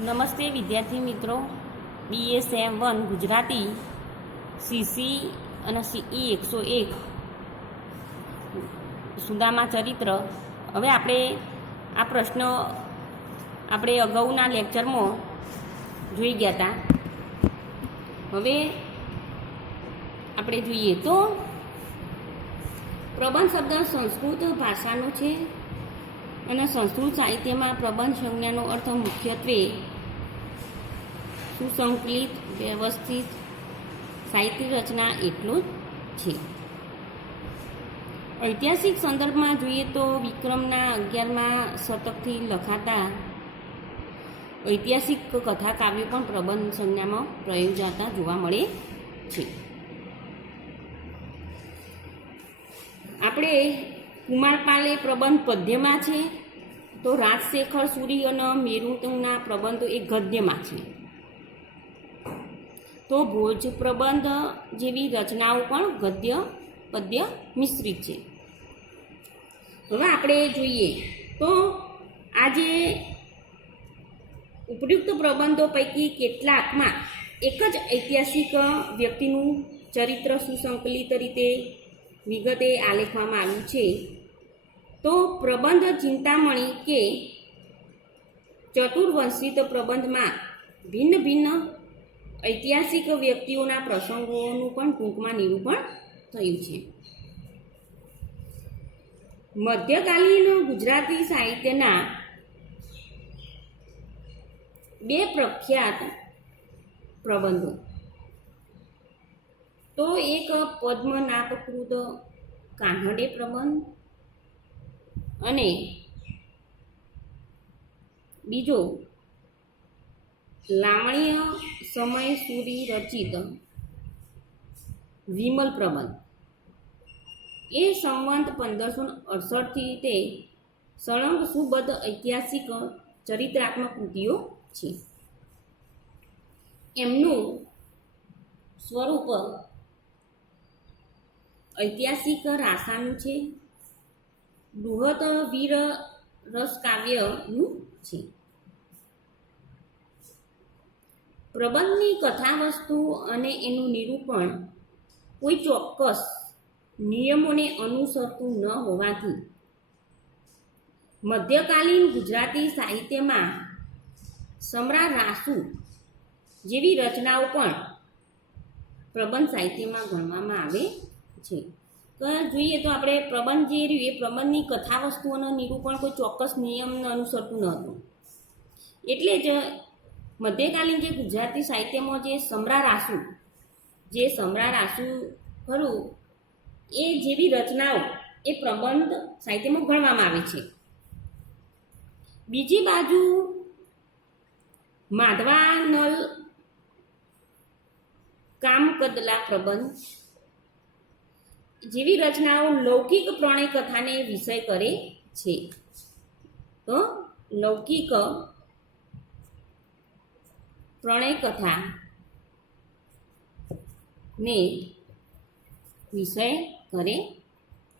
નમસ્તે વિદ્યાર્થી મિત્રો. BSM1 ગુજરાતી CC અને CE 101 સુદામા ચરિત્ર. હવે આપણે આ પ્રશ્ન આપણે અગાઉના લેક્ચરમાં જોઈ ગયા હતા. હવે આપણે જોઈએ તો પ્રબંધ શબ્દ સંસ્કૃત ભાષાનો છે અને સંસ્કૃત સાહિત્યમાં પ્રબંધ સંજ્ઞાનો અર્થ મુખ્યત્વે સુસંકલિત વ્યવસ્થિત સાહિત્ય રચના એટલું જ છે. ઐતિહાસિક સંદર્ભમાં જોઈએ તો વિક્રમના 11મા શતકથી લખાતા ઐતિહાસિક કથા કાવ્યો પણ પ્રબંધ સંજ્ઞામાં પ્રયોજાતા જોવા મળે છે. આપણે કુમારપાલે પ્રબંધ પદ્યમાં છે, તો રાજશેખર સુરી અને મેરુતંગના પ્રબંધો એ ગદ્યમાં છે. તો ભોજ પ્રબંધ જેવી રચનાઓ પણ ગદ્ય પદ્ય મિશ્રિત છે. હવે આપણે જોઈએ તો આજે ઉપયુક્ત પ્રબંધો પૈકી કેટલાકમાં એક જ ઐતિહાસિક વ્યક્તિનું ચરિત્ર સુસંકલિત રીતે વિગતે આલેખવામાં આવ્યું છે. તો પ્રબંધ ચિંતામણી કે ચતુર્વંશિત પ્રબંધમાં ભિન્ન ભિન્ન ઐતિહાસિક વ્યક્તિઓના પ્રસંગોનું પણ ટૂંકમાં નિરૂપણ થયું છે. મધ્યકાલીન ગુજરાતી સાહિત્યના બે પ્રખ્યાત પ્રબંધો, તો એક પદ્મનાભકૃત કાનડે પ્રબંધ અને બીજો લાવણ્ય સમય સુરી રચિત વિમલ પ્રબંધ. એ સંવંત 1568થી તે સળંગ સુબદ્ધ ઐતિહાસિક ચરિત્રાત્મક કૃતિઓ છે. એમનું સ્વરૂપ ઐતિહાસિક રાસાનું છે, બૃહદ વીર રસ કાવ્યનું છે. પ્રબંધની કથાવસ્તુ અને એનું નિરૂપણ કોઈ ચોક્કસ નિયમોને અનુસરતું ન હોવાથી મધ્યકાલીન ગુજરાતી સાહિત્યમાં સમ્રાટ રાસુ જેવી રચનાઓ પણ પ્રબંધ સાહિત્યમાં ગણવામાં આવે છે. તો જોઈએ તો આપણે પ્રબંધ જે રહ્યું એ પ્રબંધની કથાવસ્તુઓનું નિરૂપણ કોઈ ચોક્કસ નિયમને અનુસરતું ન હતું. એટલે જ મધ્યકાલીન જે ગુજરાતી સાહિત્યમાં જે સમ્રાટ રાસુ ખરું એ જેવી રચનાઓ એ પ્રબંધ સાહિત્યમાં ગણવામાં આવે છે. બીજી બાજુ માધવાનલ કામકદલા પ્રબંધ જેવી રચનાઓ લૌકિક પ્રણય કથાને વિષય કરે છે. તો લૌકિક પ્રણય કથા ને વિષય કરે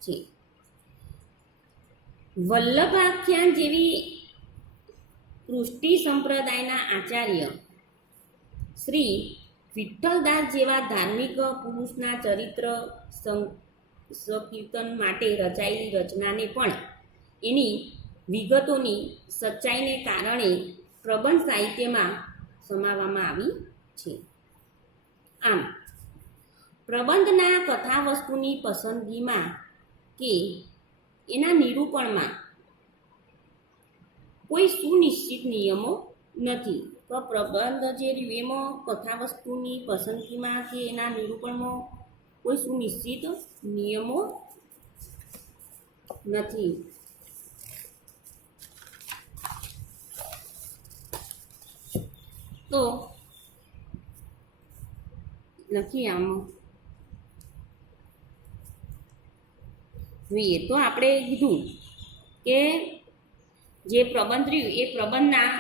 છે. વલ્લભાખ્યાન જેવી કૃષ્ટિ સંપ્રદાયના આચાર્ય શ્રી વિઠ્ઠલદાસ જેવા ધાર્મિક પુરુષના ચરિત્ર સંકીર્તન માટે રચાયેલી રચનાને પણ એની વિગતોની સચ્ચાઈને કારણે પ્રબંધ સાહિત્યમાં સમાવવામાં આવી છે. આમ પ્રબંધના કથાવસ્તુની પસંદગીમાં કે એના નિરૂપણમાં કોઈ સુનિશ્ચિત નિયમો નથી. તો પ્રબંધ જે રહ્યું એમાં કથાવસ્તુની પસંદગીમાં કે એના નિરૂપણમાં કોઈ સુનિશ્ચિત નિયમો નથી. તો લખીએ આમાં જોઈએ તો આપણે કીધું કે જે પ્રબંધ રહ્યું એ પ્રબંધના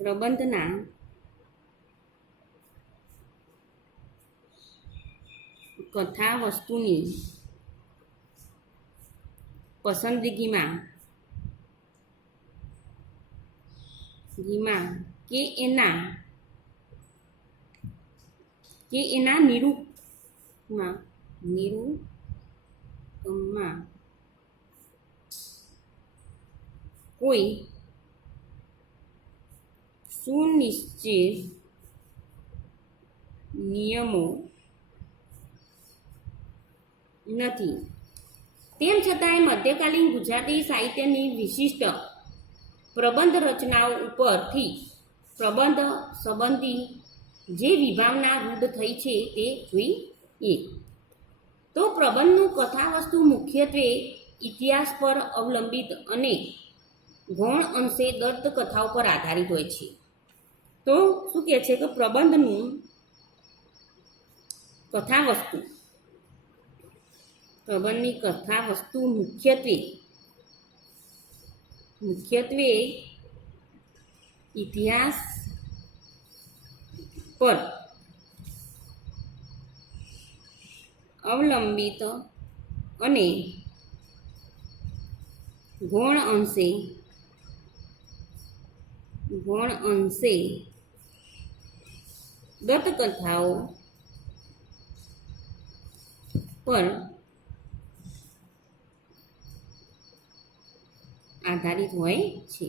પ્રબંધના કથાવસ્તુની પસંદગીમાં ગીમાં કે એના નિરૂપણમાં કોઈ સુનિશ્ચિત નિયમો નથી. તેમ છતાંય મધ્યકાલીન ગુજરાતી સાહિત્યની વિશિષ્ટ પ્રબંધ રચનાઓ ઉપરથી પ્રબંધ સંબંધી જે વિભાવના રૂઢ થઈ છે તે જોઈએ તો પ્રબંધનું કથાવસ્તુ મુખ્યત્વે ઇતિહાસ પર અવલંબિત અને ગૌણ અંશે દંતકથાઓ પર આધારિત હોય છે. તો શું કહે છે કે પ્રબંધનું પ્રબંધની કથાવસ્તુ મુખ્યત્વે ઇતિહાસ પર અવલંબિત અને ગૌણ અંશે દંતકથાઓ પર આધારિત હોય છે.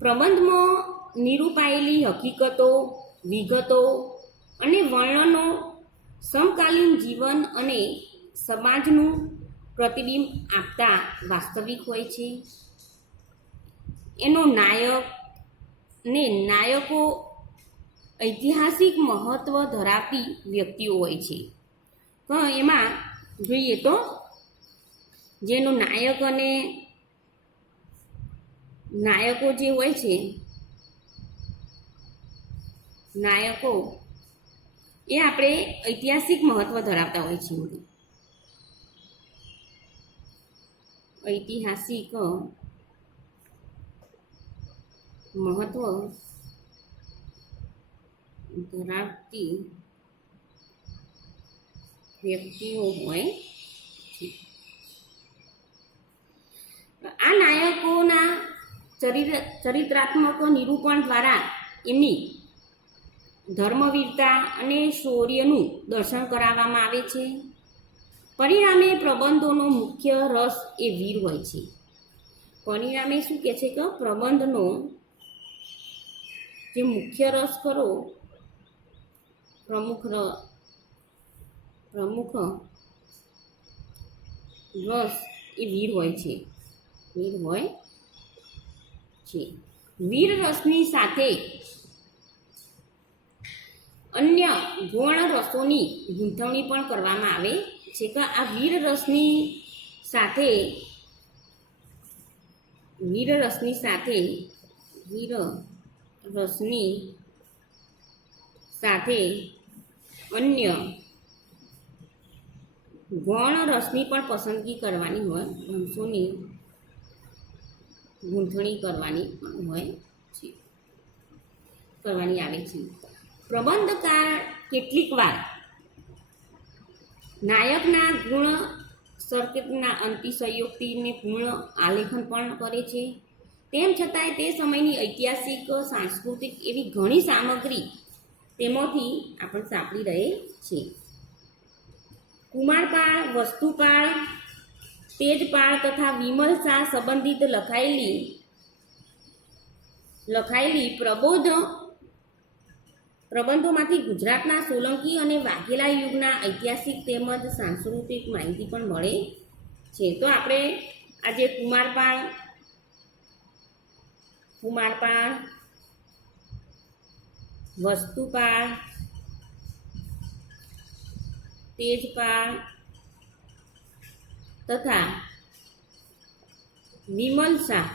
પ્રબંધમાં નિરૂપાયેલી હકીકતો, વિગતો અને વર્ણનો સમકાલીન જીવન અને સમાજનું પ્રતિબિંબ આપતા વાસ્તવિક હોય છે. એનો નાયકો ઐતિહાસિક મહત્વ ધરાવતી વ્યક્તિઓ હોય છે. તો એમાં જોઈએ તો જેનો નાયકો જે હોય છે, નાયકો એ આપણે ઐતિહાસિક મહત્વ ધરાવતા હોય છે. ઐતિહાસિક મહત્વ ધરાવતી વ્યક્તિઓ હોય છે. આ નાયકોના ચરિત્રાત્મક નિરૂપણ દ્વારા એમની ધર્મવીરતા અને શૌર્યનું દર્શન કરાવવામાં આવે છે. પરિણામે પ્રબંધોનો મુખ્ય રસ એ વીર હોય છે. પરિણામે શું કહે છે કે પ્રબંધનો જે મુખ્ય રસ ખરો, પ્રમુખ રસ એ વીર હોય છે. વીર રસની સાથે અન્ય ગૌણ રસોની ગૂંથવણી પણ કરવામાં આવે છે કે આ વીર રસની સાથે અન્ય ગૌણ રસની પણ પસંદગી કરવાની હોય, અંશોની ગૂંથણી કરવાની આવે છે. પ્રબંધકાર કેટલીક વાર નાયકના ગુણ સંકેતના અતિશયોક્તિને પૂર્ણ આલેખન પણ કરે છે. તેમ છતાંય તે સમયની ઐતિહાસિક, સાંસ્કૃતિક એવી ઘણી સામગ્રી તેમાંથી આપણે સાંપડી રહે છે. કુમારપાળ, વસ્તુપાળ, તેજપાળ તથા વિમલ શાહ સંબંધિત લખાયેલી પ્રબંધોમાંથી ગુજરાતના સોલંકી અને વાઘેલા યુગના ઐતિહાસિક તેમજ સાંસ્કૃતિક માહિતી પણ મળે છે. તો આપણે આજે કુમારપાળ, વસ્તુપાળ, તેજપાળ તથા વિમલ શાહ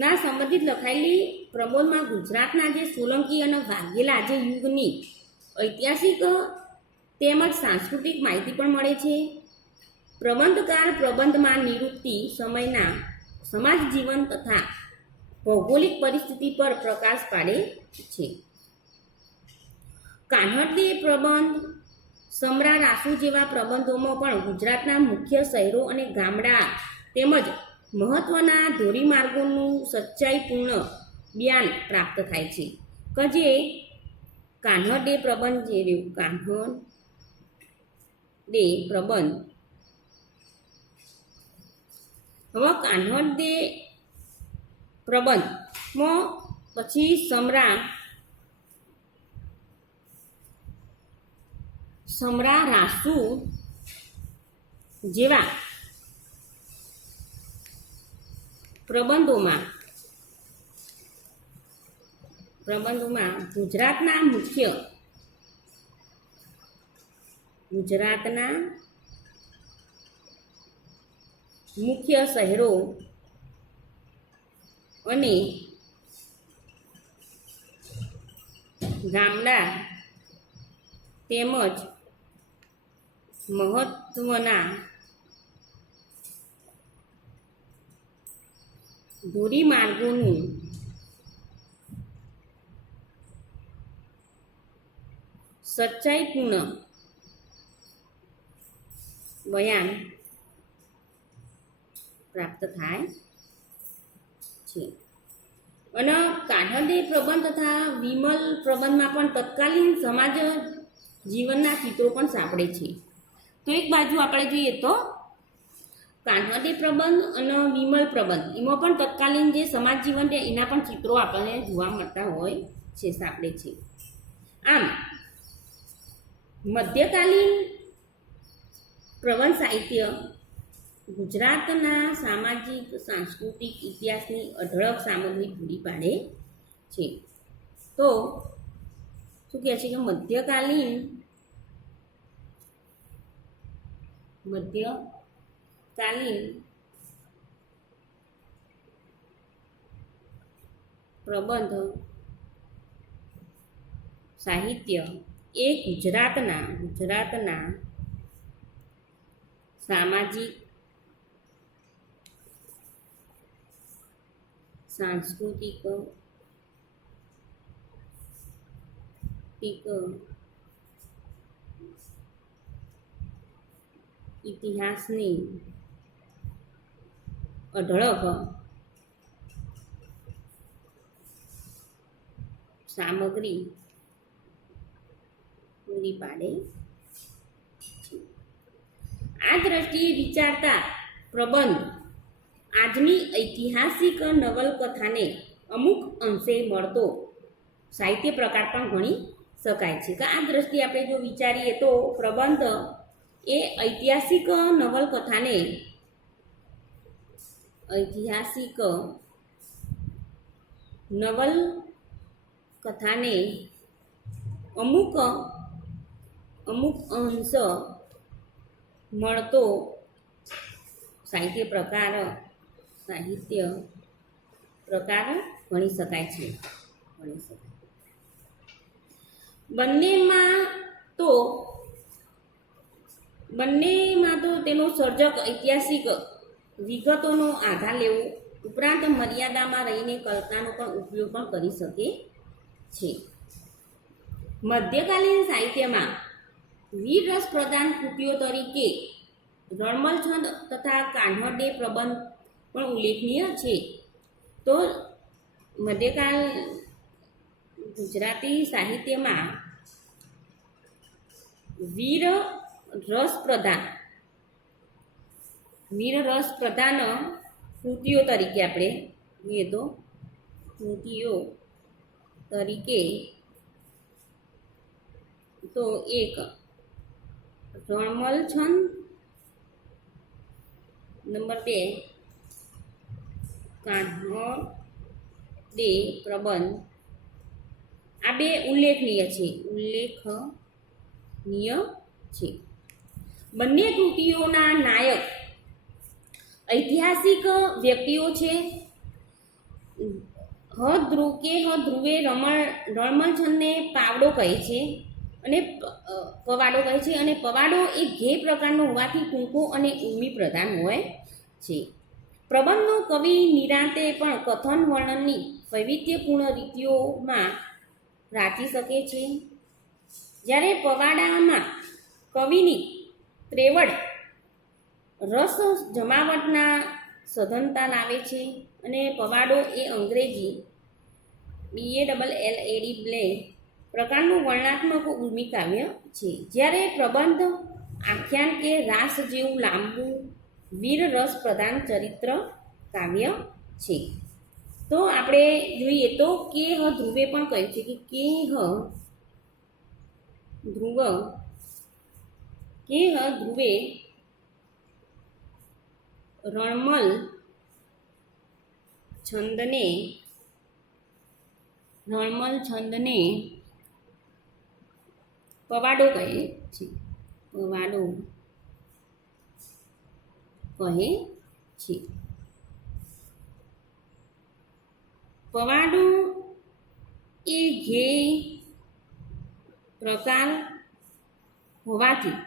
ના સંબંધિત લખાયેલી પ્રબંધમાં ગુજરાતના જે સોલંકી અને વાઘેલા જે યુગની ઐતિહાસિક તેમજ સાંસ્કૃતિક માહિતી પણ મળે છે. પ્રબંધકાર પ્રબંધમાં નિરૂપતી સમયના સમાજ જીવન તથા ભૌગોલિક પરિસ્થિતિ પર પ્રકાશ પાડે છે. કાન્હદે પ્રબંધ, સમરા રાસુ જેવા પ્રબંધોમાં પણ ગુજરાતના મુખ્ય શહેરો અને ગામડા તેમજ મહત્ત્વના ધોરીમાર્ગોનું સચ્ચાઈપૂર્ણ જ્ઞાન પ્રાપ્ત થાય છે કે જે કાન્હડે પ્રબંધ જે રહ્યું કાન્હડે પ્રબંધ. હવે કાન્હડે પ્રબંધમાં પછી સમરા રાસુ જેવા પ્રબંધોમાં ગુજરાતના મુખ્ય શહેરો અને ગામડા તેમજ મહત્વના ધોરીમાર્ગોનું સચ્ચાઈપૂર્ણ બયાન પ્રાપ્ત થાય છે. અને કાન્હડે પ્રબંધ તથા વિમલ પ્રબંધમાં પણ તત્કાલીન સમાજ જીવનના ચિત્રો પણ સાંપડે છે. તો એક બાજુ આપણે જોઈએ તો કાન્હડે પ્રબંધ અને વિમલ પ્રબંધ એમાં પણ તત્કાલીન જે સમાજ જીવન છે એના પણ ચિત્રો આપણને જોવા મળતા હોય છે, સાંપડે છે. આમ મધ્યકાલીન પ્રબંધ સાહિત્ય ગુજરાતના સામાજિક સાંસ્કૃતિક ઇતિહાસની અઢળક સામગ્રી પૂરી પાડે છે. તો શું કહે છે કે મધ્યકાલીન પ્રબંધ સાહિત્ય એ ગુજરાતના સામાજિક સાંસ્કૃતિક ઇતિહાસની અઢળક સામગ્રી પૂરી પાડે છે. આ દ્રષ્ટિએ વિચારતા પ્રબંધ આજની ઐતિહાસિક નવલકથાને અમુક અંશે મળતો સાહિત્ય પ્રકાર પણ ગણી શકાય છે. કે આ દ્રષ્ટિએ આપણે જો વિચારીએ તો પ્રબંધ એ ઐતિહાસિક નવલકથાને અમુક અંશ મળતો સાહિત્ય પ્રકાર ગણી શકાય છે. બંનેમાં તો તેનો સર્જક ઐતિહાસિક વિગતોનો આધાર લેવો ઉપરાંત મર્યાદામાં રહીને કલ્પનાનો પણ ઉપયોગ પણ કરી શકે છે. મધ્યકાલીન સાહિત્યમાં વીરરસ પ્રધાન કૃતિઓ તરીકે રણમલછંદ તથા કાન્હડે પ્રબંધ પણ ઉલ્લેખનીય છે. તો મધ્યકાલ ગુજરાતી સાહિત્યમાં વીર રસ પ્રધાન કૃતિઓ તરીકે આપણે જોઈએ તો એક રણમલછંદ, નંબર 2 કાન્હડે પ્રબંધ, આ બે ઉલ્લેખનીય છે. બંને કૃતિઓના નાયક ઐતિહાસિક વ્યક્તિઓ છે. ધ્રુવે રણમલછંદને પવાડો કહે છે અને પવાડો એ ઘેય પ્રકારનો હોવાથી ટૂંકો અને ઉર્મી પ્રધાન હોય છે. પ્રબંધનો કવિ નિરાંતે પણ કથન વર્ણનની વૈવિધ્યપૂર્ણ રીતિઓમાં રાચી શકે છે. જ્યારે પવાડામાં કવિની ત્રેવડ રસ જમાવટના સઘનતા લાવે છે. અને પવાડો એ અંગ્રેજી BALLAD પ્રકારનું વર્ણનાત્મક ઉર્મી કાવ્ય છે. જ્યારે પ્રબંધ આખ્યાન કે રાસ જેવું લાંબુ વીર રસ પ્રધાન ચરિત્ર કાવ્ય છે. તો આપણે જોઈએ તો કેહ ધ્રુવે પણ કહ્યું છે કે કેહ ધ્રુવે રણમલ છંદને પવાડો કહે છે. પવાડો કહે છે. પવાડો એ ધ્યેય પ્રકાર હોવાથી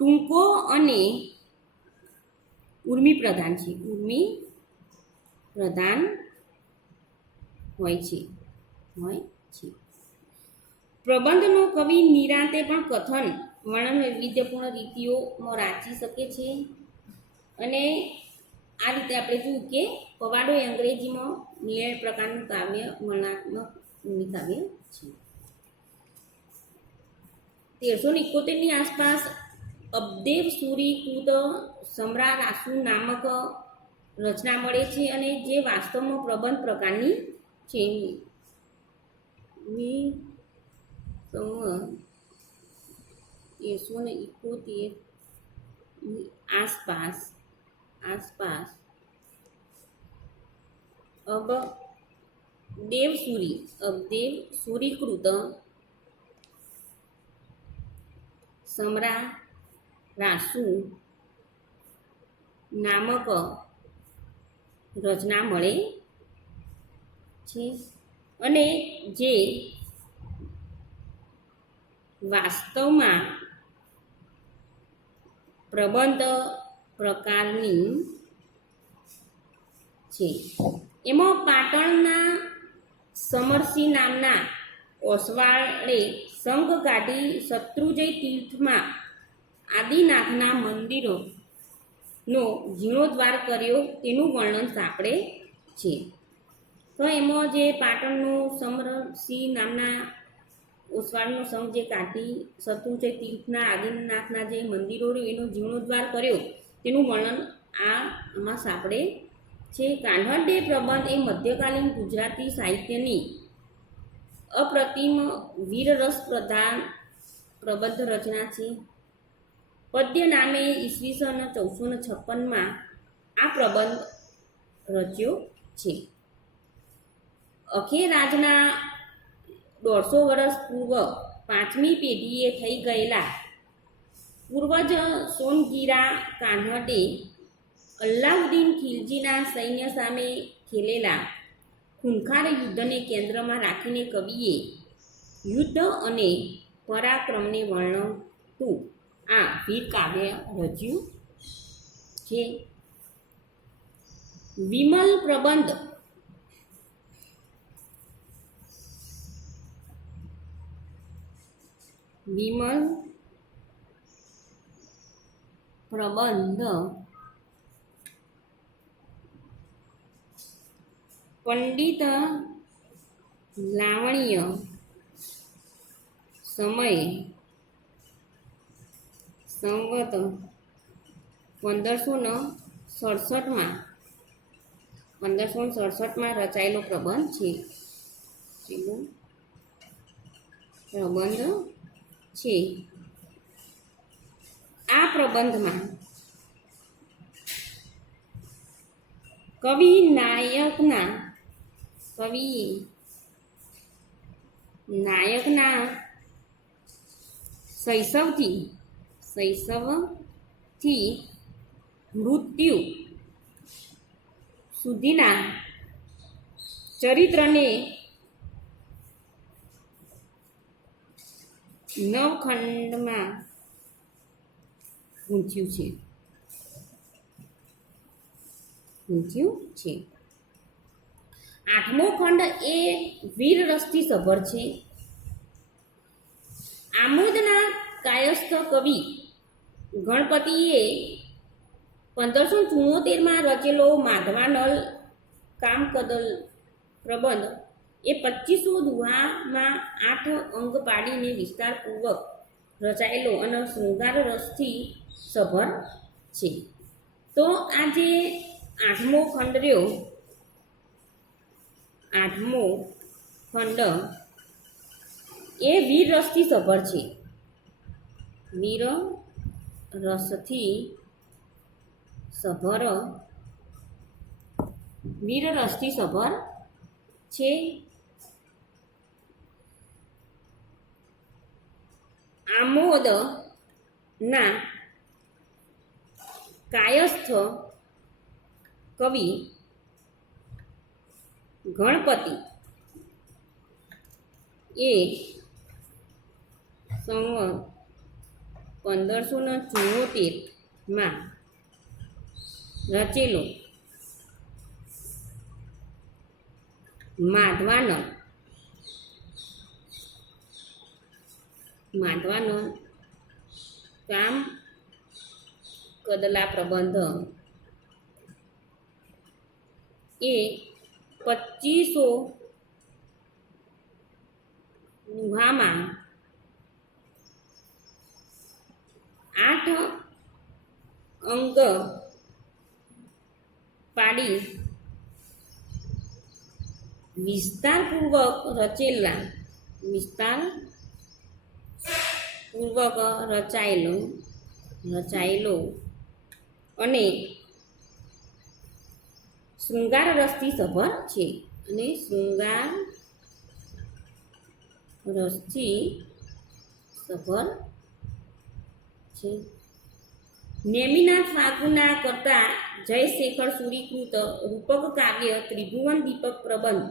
ટૂંકો અને ઉર્મી પ્રધાન છે. ઉર્મી પ્રધાન હોય છે. પ્રબંધનો કવિ નિરાંતે પણ કથન વર્ણન વૈવિધ્યપૂર્ણ રીતિઓમાં રાચી શકે છે. અને આ રીતે આપણે જોયું કે પવાડો એ અંગ્રેજીમાં નિર્ણય પ્રકારનું કાવ્ય વર્ણનાત્મક કાવ્ય છે. 1371ની આસપાસ અબદેવ સુરી કૃત સમરા રાસુ નામક રચના મળે છે અને જે વાસ્તવમાં પ્રબંધ પ્રકારની છે. 1371ની આસપાસ અબદેવ સુરીકૃત સમરા રાસુ નામક રચના મળે છે અને જે વાસ્તવમાં પ્રબંધ પ્રકારની છે. એમાં પાટણના સમરસિંહ નામના ઓસવાળે સંઘ કાઢી શત્રુંજય તીર્થમાં આદિનાથના મંદિરોનો જીર્ણોદ્ધાર કર્યો તેનું વર્ણન સાંપડે છે. તો એમાં જે પાટણનું સમરસિંહ નામના ઓસવાળનો સંઘ જે કાઢી શત્રુંજય તીર્થના આદિનાથના જે મંદિરો એનો જીર્ણોદ્ધાર કર્યો તેનું વર્ણન આમાં સાંપડે છે. કાન્હડે પ્રબંધ એ મધ્યકાલીન ગુજરાતી સાહિત્યની અપ્રતિમ વીરરસ પ્રધાન પ્રબંધ રચના છે. પદ્ય નામે ઈસવીસન 1456માં આ પ્રબંધ રચ્યો છે. અખેરાજના 150 વર્ષ પૂર્વ 5મી પેઢીએ થઈ ગયેલા પૂર્વજ સોનગીરા કાન્હડે અલ્લાઉદ્દીન ખિલજીના સૈન્ય સામે ખેલેલા ખૂંખાર યુદ્ધને કેન્દ્રમાં રાખીને કવિએ યુદ્ધ અને પરાક્રમને વર્ણવતું આ વીર કાવ્ય રચ્યું છે. વિમલ પ્રબંધ પંડિત લાવણ્ય સમયે સંવત 1567માં રચાયેલો પ્રબંધ છે. આ પ્રબંધમાં કવિ નાયકના શૈશવથી મૃત્યુ સુધીના ચરિત્રને 9 ખંડમાં ગૂંથ્યું છે. 8મો ખંડ એ વીર રસથી સભર છે. આમોદના કાયસ્થ કવિ ગણપતિએ 1574માં રચેલો માધવાનલ કામકદલ પ્રબંધ એ 2500 દુહામાં 8 અંગ પાડીને વિસ્તારપૂર્વક રચાયેલો અને શૃંગાર રસથી સભર છે. તો આ જે 8મો ખંડ રહ્યો, 8મો ખંડ એ વીર રસથી સભર છે. વીર રસથી સભર, વીર રસથી સભર છે. આમોદના કાયસ્થ કવિ ગણપતિ એ સંવત 1574માં રચેલો માધવાનલ કામ કદલા પ્રબંધ એ 2500 દુહામાં 8 અંગ પાડી વિસ્તારપૂર્વક રચાયેલો અને શૃંગાર રસથી સભર છે. અને શૃંગાર રસથી સભર છે. નેમિનાથ ફાગુના કરતા જયશેખર સૂરીકૃત રૂપક કાવ્ય ત્રિભુવન દીપક પ્રબંધ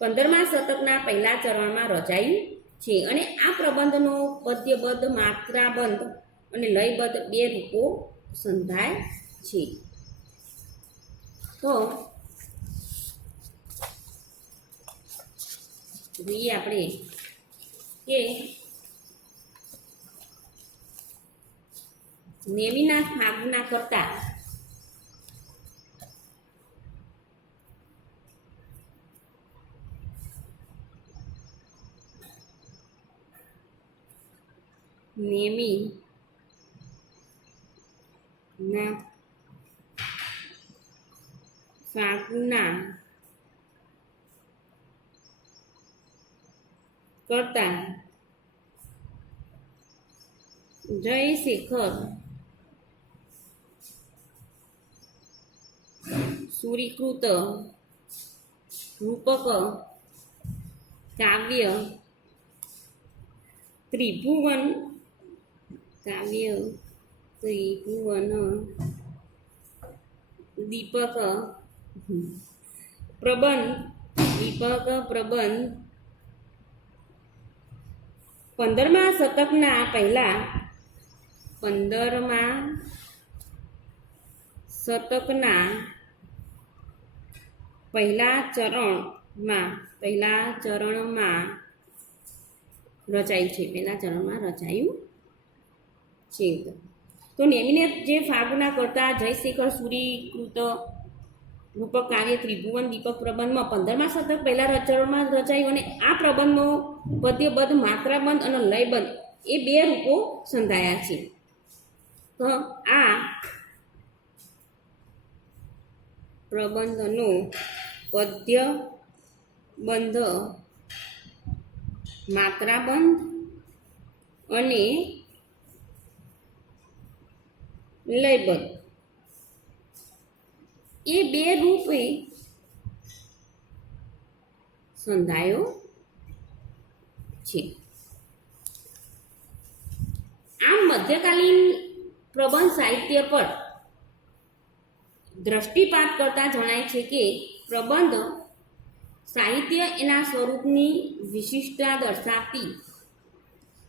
15મા શતકના પહેલા ચરણમાં રચાયું છે. અને આ પ્રબંધનો પદ્યબદ્ધ, માત્રાબંધ અને લયબદ્ધ 2 રૂપો સંધાય છે. તો જોઈએ આપણે કે નેમિનાથ ફાગુના કરતા નેમિનાથ ફાગુના કરતા જયશેખર સૂરીકૃત રૂપક કાવ્ય ત્રિભુવન દીપક પ્રબંધ 15મા શતકના પહેલા ચરણમાં રચાયું છે. તો નેમિનાથ જે ફાગુના કરતા જયશેખર સૂરીકૃત રૂપક કાવ્ય ત્રિભુવન દીપક પ્રબંધમાં 15મા શતક પહેલા ચરણમાં રચાયું અને આ પ્રબંધનો પદ્યબદ્ધ, માત્રાબંધ અને લયબંધ એ 2 રૂપો સંધાયા છે. તો આ પ્રબંધનો પદ્યબંધ, માત્રાબંધ અને લયબદ્ધ એ 2 રૂપે સંધાયો છે. આમ મધ્યકાલીન પ્રબંધ સાહિત્ય પર દ્રષ્ટિપાત કરતા જણાય છે કે પ્રબંધ સાહિત્ય એના સ્વરૂપની વિશિષ્ટતા દર્શાવતી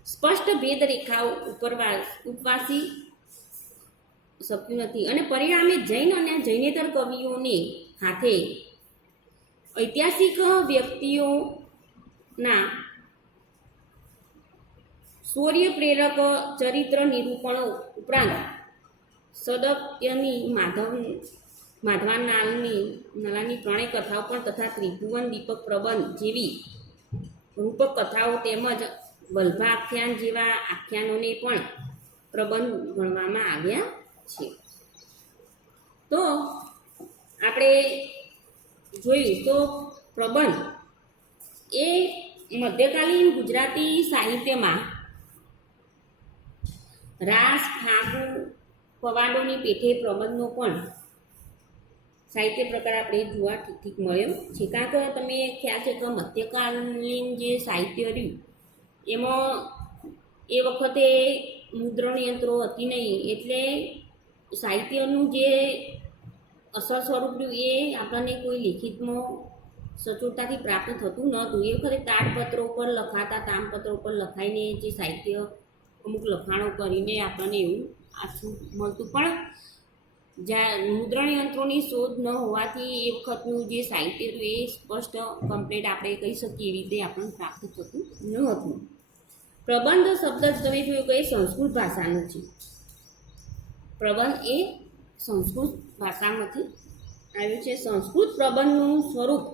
સ્પષ્ટ ભેદરેખાઓ ઉપવાસી શક્યું નથી. અને પરિણામે જૈન અને જૈનેતર કવિઓને હાથે ઐતિહાસિક વ્યક્તિઓના શૌર્ય પ્રેરક ચરિત્ર નિરૂપણો ઉપરાંત સદત્યની માધવા નાલાની ત્રણેય કથાઓ પણ તથા ત્રિભુવન દીપક પ્રબંધ જેવી રૂપક કથાઓ તેમજ વલ્ભાખ્યાન જેવા આખ્યાનોને પણ પ્રબંધ ગણવામાં આવ્યા છે. તો આપણે જોયું તો પ્રબંધ એ મધ્યકાલીન ગુજરાતી સાહિત્યમાં રાસ, ફાગુ, પવાડોની પેઠે પ્રબંધનો પણ સાહિત્ય પ્રકાર આપણે જોવા ઠીક મળ્યો છે. કારણ કે તમે ખ્યાલ છે કે મધ્યકાલીન જે સાહિત્ય રહ્યું એમાં એ વખતે મુદ્રણ યંત્રો હતી નહીં, એટલે સાહિત્યનું જે અસર સ્વરૂપ રહ્યું એ આપણને કોઈ લિખિતમાં સચોટતાથી પ્રાપ્ત થતું નહોતું. એ વખતે તાડપત્રો ઉપર લખાતા, તામપત્રો ઉપર લખાઈને જે સાહિત્ય અમુક લખાણો કરીને આપણને એવું આછું મળતું. પણ જ્યાં મુદ્રણ યંત્રોની શોધ ન હોવાથી એ વખતનું જે સાહિત્ય હતું એ સ્પષ્ટ કમ્પ્લીટ આપણે કહી શકીએ એવી રીતે આપણને પ્રાપ્ત થતું ન હતું. પ્રબંધ શબ્દ જ તમે જોયું કે એ સંસ્કૃત ભાષાનું છે. પ્રબંધ એ સંસ્કૃત ભાષામાંથી આવ્યું છે. સંસ્કૃત પ્રબંધનું સ્વરૂપ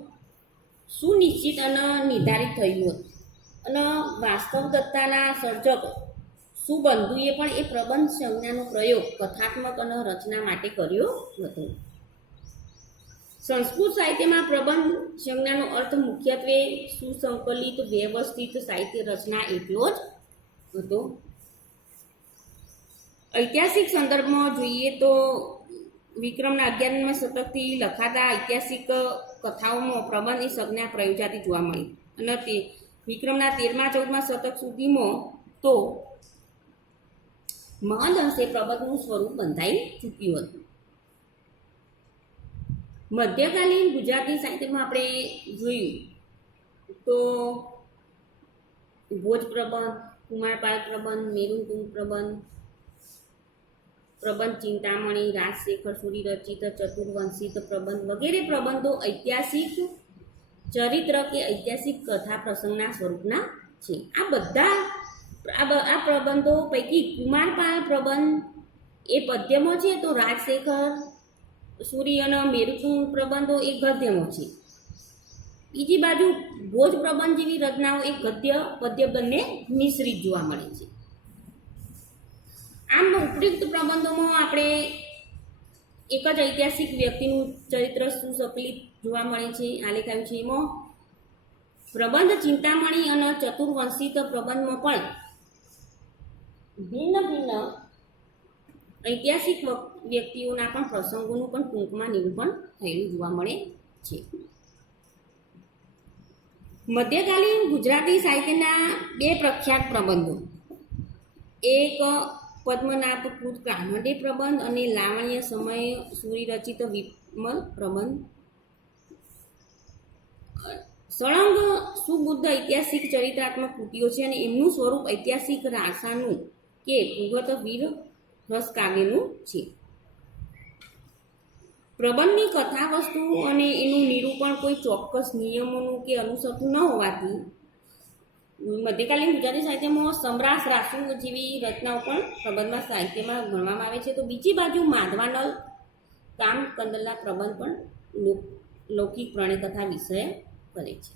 સુનિશ્ચિત અને નિર્ધારિત થયું હતું અને વાસ્તવદત્તાના સર્જક સુબંધુએ પણ એ પ્રબંધ સંજ્ઞાનો પ્રયોગ કથાત્મક અને રચના માટે કર્યો હતો. સંસ્કૃત સાહિત્યમાં પ્રબંધ સંજ્ઞાનો અર્થ મુખ્યત્વે સુસંકલિત વ્યવસ્થિત સાહિત્ય રચના એટલો જ હતો. ઐતિહાસિક સંદર્ભમાં જોઈએ તો વિક્રમના 11મા શતકથી લખાતા ઐતિહાસિક કથાઓમાં પ્રબંધની સંજ્ઞા પ્રયોજાતી જોવા મળી અને તે વિક્રમના 13મા-14મા શતક સુધીમાં તો મહદ અંશે પ્રબંધનું સ્વરૂપ બંધાઈ ચૂક્યું હતું. મધ્યકાલીન ગુજરાતી સાહિત્યમાં આપણે જોયું તો ભોજ પ્રબંધ, કુમારપાળ પ્રબંધ, મેરુકુંજ પ્રબંધ, પ્રબંધ ચિંતામણી, રાજશેખર સૂરી રચિત ચતુર્વંશિત પ્રબંધ વગેરે પ્રબંધો ઐતિહાસિક ચરિત્ર કે ઐતિહાસિક કથા પ્રસંગના સ્વરૂપના છે. આ પ્રબંધો પૈકી કુમારપાળ પ્રબંધ એ પદ્યમાં છે, તો રાજશેખર સૂરી અને મેરુકુંજ પ્રબંધો એ ગદ્યમાં છે. બીજી બાજુ ભોજ પ્રબંધ જેવી રચનાઓ એ ગદ્ય પદ્ય બંને મિશ્રિત જોવા મળે છે. આમ ઉપયુક્ત પ્રબંધોમાં આપણે એક જ ઐતિહાસિક વ્યક્તિનું ચરિત્ર સુસંકલિત જોવા મળે છે. આલેખ આવ્યું છે એમાં પ્રબંધ ચિંતામણી અને ચતુર્વંશિત પ્રબંધમાં પણ ભિન્ન ભિન્ન ઐતિહાસિક વ્યક્તિઓના પણ પ્રસંગોનું પણ ટૂંકમાં નિરૂપણ થયેલું જોવા મળે છે. મધ્યકાલીન ગુજરાતી સાહિત્યના બે પ્રખ્યાત પ્રબંધો, એક પદ્મનાભકૃત કાનડે પ્રબંધ અને લાવણ્ય સમય સૂરી રચિત વિમલ પ્રબંધ સળંગ સુબુદ્ધ ઐતિહાસિક ચરિત્રાત્મક કૃતિઓ છે અને એમનું સ્વરૂપ ઐતિહાસિક રાસાનું કે ભૂગત વીર રસ કાવ્યનું છે. પ્રબંધની કથા વસ્તુ અને એનું નિરૂપણ કોઈ ચોક્કસ નિયમોનું કે અનુસરતું ન હોવાથી મધ્યકાલીન ગુજરાતી સાહિત્યમાં સમરાસ, રાસુ જેવી રચનાઓ પણ પ્રબંધમાં સાહિત્યમાં ગણવામાં આવે છે. તો બીજી બાજુ માધવાનલ, કામ કંદલના પ્રબંધ પણ લૌકિક પ્રણય કથા વિષય કરે છે.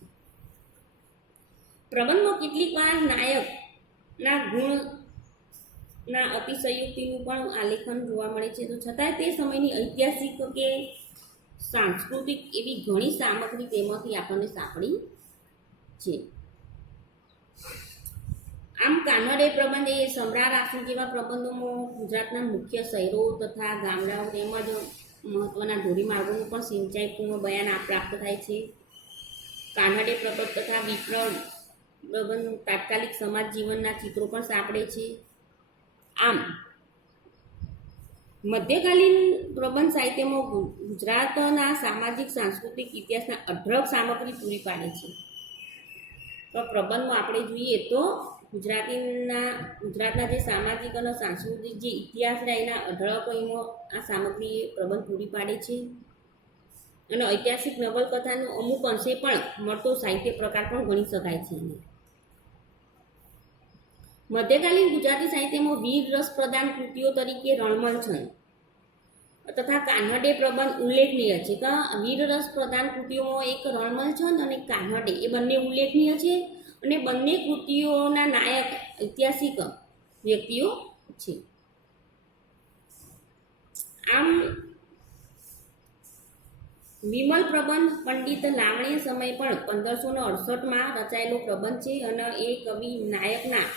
પ્રબંધમાં કેટલીક વાર નાયકના ગુણના અતિશયોક્તિનું પણ આલેખન જોવા મળે છે. તો છતાંય તે સમયની ઐતિહાસિક કે સાંસ્કૃતિક એવી ઘણી સામગ્રી તેમાંથી આપણને સાંપડી છે. આમ કાનડે પ્રબંધ એ સમરા રાસુ જેવા પ્રબંધોમાં ગુજરાતના મુખ્ય શહેરો તથા ગામડાઓ તેમજ મહત્વના ધોરીમાર્ગોનું પણ સિંચાઈપૂર્ણ બયાન પ્રાપ્ત થાય છે. કાનડે પ્રબંધ તથા વિક્રમ પ્રબંધ તાત્કાલિક સમાજ જીવનના ચિત્રો પણ સાંપડે છે. આમ મધ્યકાલીન પ્રબંધ સાહિત્યમાં ગુજરાતના સામાજિક સાંસ્કૃતિક ઇતિહાસના અઢળક સામગ્રી પૂરી પાડે છે. તો પ્રબંધમાં આપણે જોઈએ તો ગુજરાતના જે સામાજિક અને સાંસ્કૃતિક જે ઇતિહાસ રહ્યા એના અઢળક એમાં આ સામગ્રી પ્રબંધ પૂરી પાડે છે અને ઐતિહાસિક નવલકથાનો અમુક અંશે પણ મળતો સાહિત્ય પ્રકાર પણ ગણી શકાય છે. મધ્યકાલીન ગુજરાતી સાહિત્યમાં વીર રસ પ્રદાન કૃતિઓ તરીકે રણમલ છંદ, તથા કાન્હડે પ્રબંધ ઉલ્લેખનીય છે કે વીરરસ પ્રધાન કૃતિઓમાં એક રણમલછંદ અને કાન્હડે એ બંને ઉલ્લેખનીય છે અને બંને કૃતિઓના નાયક ઐતિહાસિક વ્યક્તિઓ છે. આમ વિમલ પ્રબંધ પંડિત લાવણીય સમય પણ 1568માં રચાયેલો પ્રબંધ છે અને એ કવિ નાયકના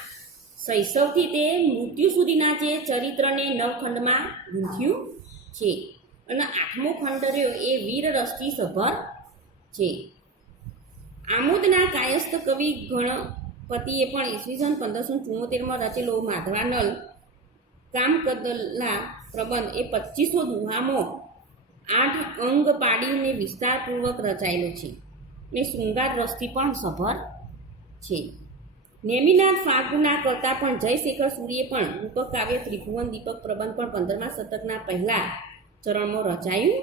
શૈશવથી તે મૃત્યુ સુધીના જે ચરિત્રને 9 ખંડમાં ગૂંથ્યું છે અને 8મો ખંડ રહ્યો એ વીરરસથી સભર છે. આમોદના કાયસ્થ કવિ ગણપતિએ પણ ઈસવીસન 1574માં રચેલો માધવાનલ કામકદલા પ્રબંધ એ 2500 દુહામાં 8 અંગ પાડીને વિસ્તારપૂર્વક રચાયેલો છે ને શૃંગાર રસથી પણ સભર છે. નેમિનાથ ફાલ્ગુના કરતાં પણ જયશેખર સૂરીએ પણ રૂપક કાવ્ય ત્રિભુવન દીપક પ્રબંધ પણ 15મા શતકના પહેલા ચરણમાં રચાયું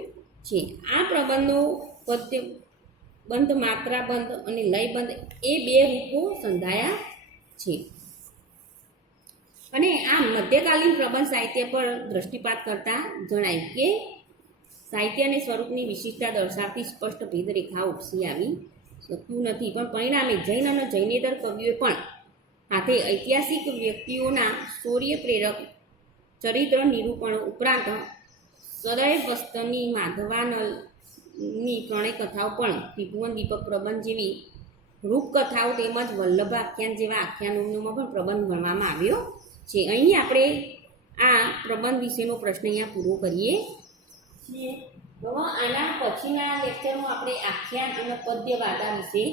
છે. આ પ્રબંધનો પદ્યબંધ, માત્રાબંધ અને લયબંધ એ 2 રૂપો સંધાયા છે. અને આ મધ્યકાલીન પ્રબંધ સાહિત્ય પર દ્રષ્ટિપાત કરતા જણાય કે સાહિત્ય અને સ્વરૂપની વિશિષ્ટતા દર્શાવતી સ્પષ્ટ ભેદરેખા ઉપસી આવી શક્યું નથી, પણ પરિણામે જૈન અને જૈનેતર કવિઓએ પણ હાથે ઐતિહાસિક વ્યક્તિઓના શૌર્ય પ્રેરક ચરિત્ર નિરૂપણ ઉપરાંત સદૈવ વસ્તની માધવાનલની ત્રણેય કથાઓ પણ ત્રિભુવન દીપક પ્રબંધ જેવી રૂપકથાઓ તેમજ વલ્લભ આખ્યાન જેવા આખ્યાનોમાં પણ પ્રબંધ ગણવામાં આવ્યો છે. અહીં આપણે આ પ્રબંધ વિશેનો પ્રશ્ન અહીંયા પૂરો કરીએ છીએ. હવે આના પછીના લેક્ચરમાં આપણે આખ્યાન અને પદ્યવાદા વિશે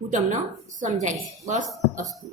હું તમને સમજાવીશ. બસ અસ્તુ.